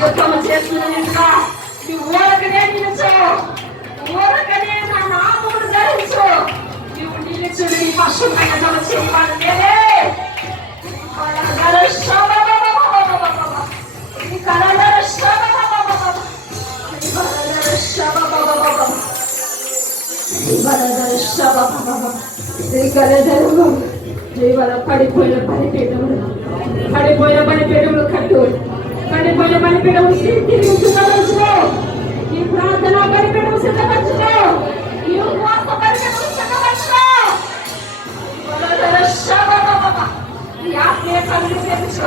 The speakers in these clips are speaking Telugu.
యుద్ధము చేస్తున్నా ఊరకనే నిలుచు, ఊరకనే నా నామమును ధరించు. నీవు నిలుచుడు నీ పశుమైన జమ చేయాలి. పడిపోయిన బలిపీఠములు కట్టు, పడిపోయిన బలిపీఠములు సిద్ధపరచుకో. ఈ ప్రార్థన బలిపీఠము సిద్ధపరచుకో, ఈ ఉపవాస బలిపీఠము సిద్ధపరచుకో. ఈ ఆత్మీయ కళ్ళు తెరుచు,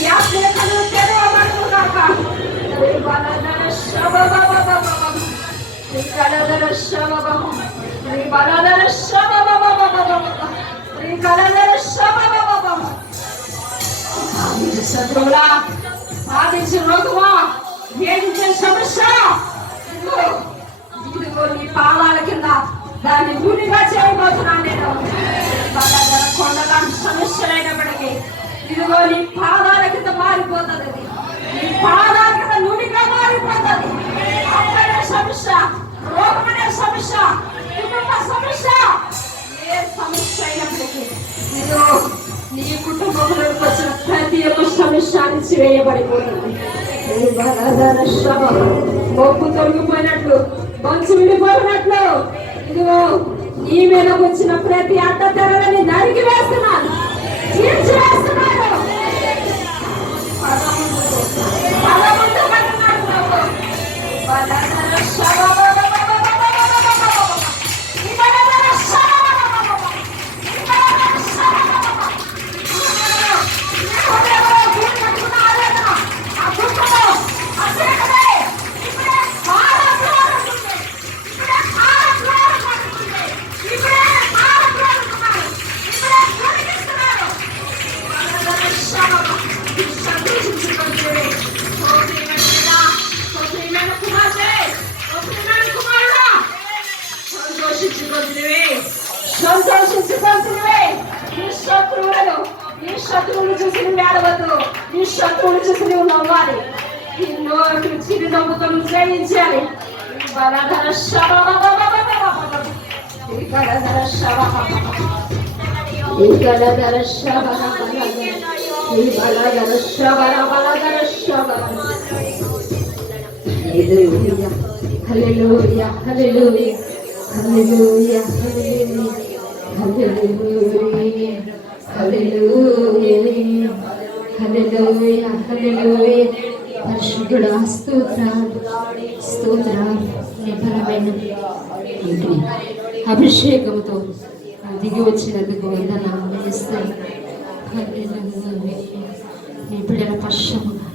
ఈ ఆత్మీయ కళ్ళు తెరవబడును గాక. శత్రువులా సాధించిన రోగమా, వేధించే సమస్య ఇదిగో నీ పాదాల కింద దాన్ని నూనెగా చేయబోతున్నాను నేను. కొండలాంటి సమస్యలైనప్పటికీ ఇదిగో నీ పాదాల కింద మారిపోతుంది, నీ పాదాల కింద నూనెగా మారిపోతుంది. అప్పుడే సమస్య, రోగమనే సమస్య, కుటుంబ సమస్య, ఏ సమస్య అయినప్పటికీ ఇదిగో నీ కుటుంబంలోకి వచ్చిన ప్రతి ఒక్క సమస్య అణిచివేయబడిపోతుంది. మొప్పు తొలగిపోయినట్లు, మంచు విడిపోయినట్లు ఇదిగో నీ మీదకు వచ్చిన ప్రతి అడ్డ తెరలని నరికి వేస్తున్నాను, చీల్చి వేస్తున్నాను. సంతోషించుకుంటున్నవే. నీ శత్రువులు చూసి నువ్వు ఏడవద్దు, నీ శత్రువులు చూసి నువ్వు నవ్వాలి. ఈ నోటి చిరునవ్వుతో నువ్వు జయించాలి. బలధర హల్లెలూయా, హల్లెలూయా, హల్లెలూయా, హల్లెలూయా, హల్లెలూయా, హల్లెలూయా, హల్లెలూయా. పరిశుద్ధుడా స్తోత్రాలు, స్తోత్రాలు. నీ బలమైన అభిషేకంతో దిగి వచ్చినందుకు వందనాలు ఇస్తాయి. నీ బిడ్డల పక్షముగా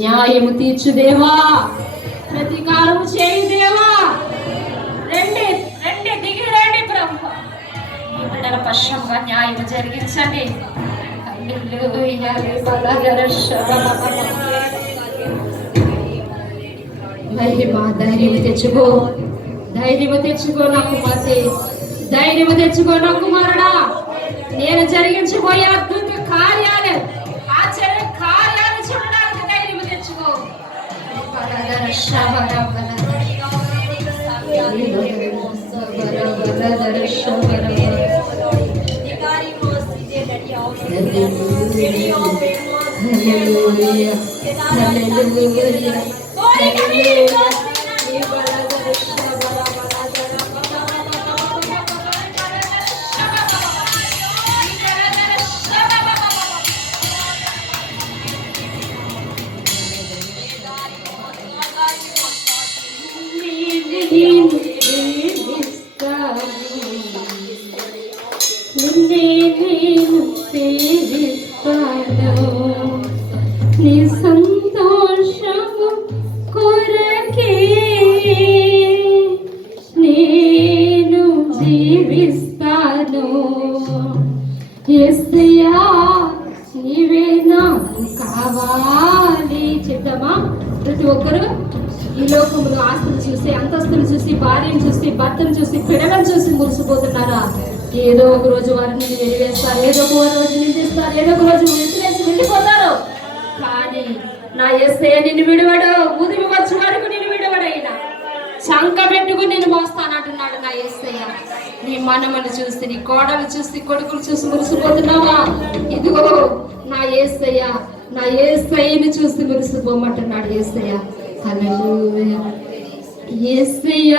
న్యాయము తీర్చు దేవా, ప్రతీకారము చేయి దేవా. రండి రండి, దిగి రండి ప్రభువా. నీ బిడ్డల పక్షంగా న్యాయము జరిగించండి. మహిమ ధైర్యము తెచ్చుకో, ధైర్యము తెచ్చుకో నా కుమార్తె, ధైర్యము తెచ్చుకో నా కుమారుడా. నేను జరిగించబోయే అద్భుత కార్యాలు, ఆశ్చర్య కార్యాలు చూడడానికి ధైర్యము తెచ్చుకో. నీ సంతోషము కొరకే నేను జీవిస్తాను. యేసయ్యా నీవే నాకు కావాలి. చెప్తామా? ప్రతి ఒక్కరు ఈ లోకంలో ఆస్తులు చూసి, అంతస్తులు చూసి, భార్యను చూసి, భర్తను చూసి, పిల్లలను చూసి మురిసిపోతున్నారా? ఏదో ఒక రోజు వారిని వెలివేస్తారు, ఏదో ఒక రోజు నిందిస్తారు, ఏదో ఒక రోజు విసిరేసి వెళ్ళిపోతారు. కానీ నా యేసయ్య నిన్ను విడువడు, ముదిమి వచ్చే వరకు నిన్ను విడువడైనా శంక పెట్టుకుని నేను మోస్తానంటున్నాడు నా యేసయ్య. నీ మనమను చూసి, నీ కోడలు చూసి, కొడుకులు చూసి మురిసిపోతున్నావా? ఇదిగో నా యేసయ్య, నా యేసయ్యని చూసి మురిసిపోమంటున్నాడు యేసయ్య. హల్లెలూయా. యేసయ్య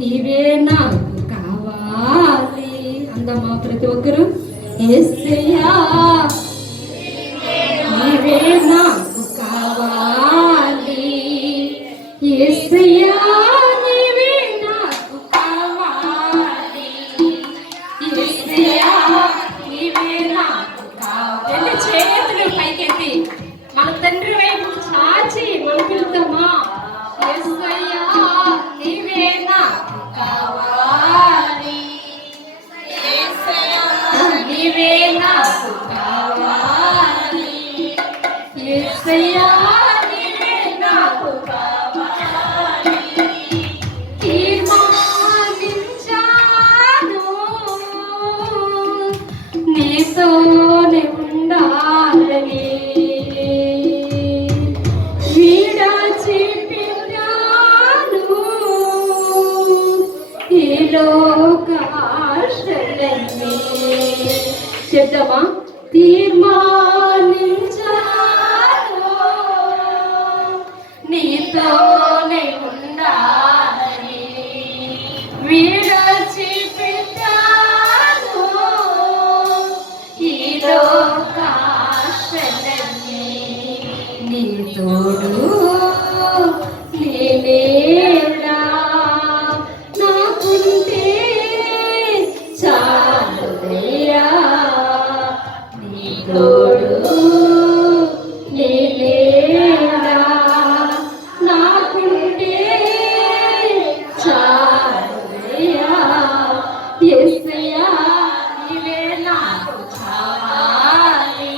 నీవే నాకు కావాలి అందమ్మా ప్రతి ఒక్కరు. యేసయ్య నీవే నాకు కావాలి, యేసయ్య నీవే నాకు కావాలి, యేసయ్య నీవే నాకు కావాలి. చేతులు పైకెత్తి మన తండ్రి వైపు చాచి మనం పిలుద్దామా? యేసయ్య నీవే నాకు కావాలి, యేసయ్య నీవే నాకు కావాలి, యేసయ్య నీవే నాకు కావాలి. తీర్మానించాను నీతోనే ఉండాలని, విడచిపెట్టాను ఈ లోక ఆశలన్నీ. చెప్తామా? తీర్మానించాను నీతోనే ఉండాలని, విడచిపెట్టాను ఈ లోక ఆశలన్నీ. నీ తోడు నేనేలా నాకుంటే చాలుదయ్యా, నీ తోడు నేనేలా నాకుంటే చాలుదయ్యా. యేసయ్య నీవే నాకు కావాలి,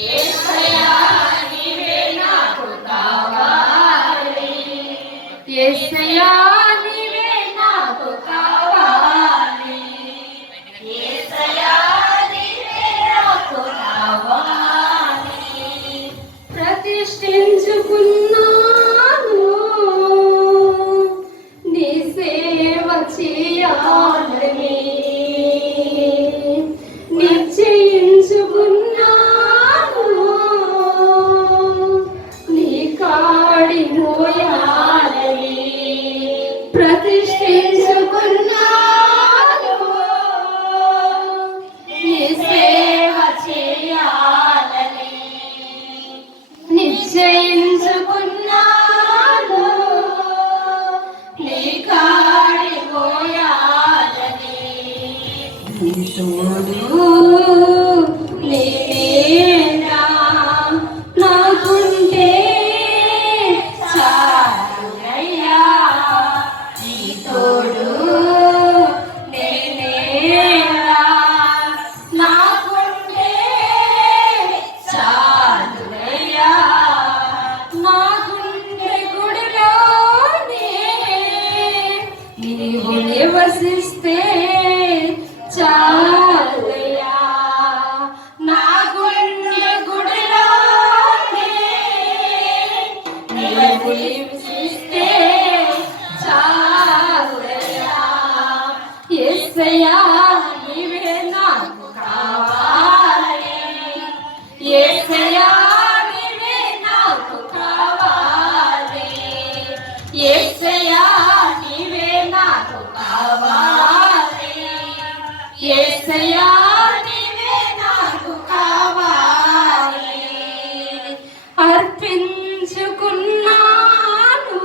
యేసయ్య నీవే నాకు కావాలి, యేసయ్య నీవే నాకు కావాలి, యేసయ్య నీవే నాకు కావాలి. ప్రతిష్ఠించుకున్నాను నీ సేవ చేయాలని, నిశ్చయించుకున్నాను నీ కాడి మోయాలని. ప్రతిష్ఠించుకున్నాను నీ సేవ చేయాలని, నిశ్చయించుకున్నాను నీ కాడి మోయాలని. నీ తోడు నేనేనా నాకుంటే చాలయ్యా, నీ తోడు నేనేనా నాకుంటే చాలయ్యా. నా గుండె గుడిలోనే నీవు నివసిస్తే చాలయ్యా, నా గుండె గుడిలోనే నీవు నివసిస్తే చాలయ్యా. యేసయ్య నీవే నాకు కావాలి, యేసయ్య నీవే నాకు కావాలి, యేసయ్య నీవే నాకు కావాలి, యేసయ్య నీవే నాకు కావాలి. అర్పించుకున్నాను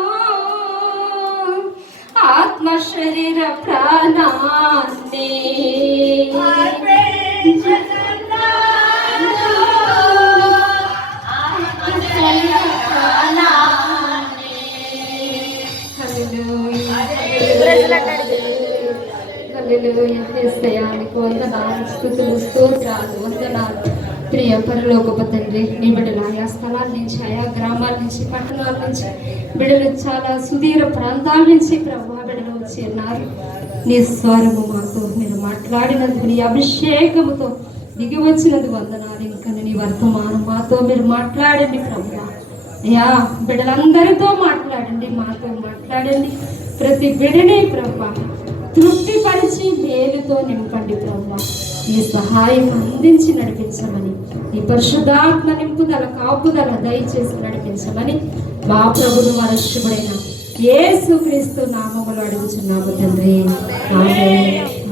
ఆత్మ శరీర ప్రాణాన్ని, ఆత్మ శరీర ప్రాణాన్ని. హల్లెలూయా. హల్లెలూయా. యేసయ్యా నీకు వందనాలు, స్తుతులు, స్తోత్రాలు, వందనాలు. ప్రియ పరలోకపు తండ్రి, నీ బిడ్డలు ఆయా స్థలాల నుంచి, ఆయా గ్రామాల నుంచి, పట్టణాల నుంచి, బిడ్డలు చాలా సుదీర ప్రాంతాల నుంచి ప్రభు బిడ్డలు వచ్చి ఉన్నారు. నీ స్వరము మాతో మీరు మాట్లాడినందుకు, నీ అభిషేకముతో దిగి వచ్చినందుకు వందనాలు. ఇంకా నీ వర్తమానం మాతో మీరు మాట్లాడండి ప్రభువా. అయ్యా బిడ్డలందరితో మాట్లాడండి, మాతో మాట్లాడండి. ప్రతి బిడ్డని ప్రభువా తృప్తిపరిచి మేలుతో నింపండి ప్రభువా. ఈ సహాయం అందించి నడిపించమని, ఈ పరిశుద్ధాత్మ నింపుదల కాపుదల దయచేసి నడిపించమని మా ప్రభువు మా రక్షకుడైన యేసుక్రీస్తు నామములో అడుగుచున్నాము తండ్రి. ఆమేన్.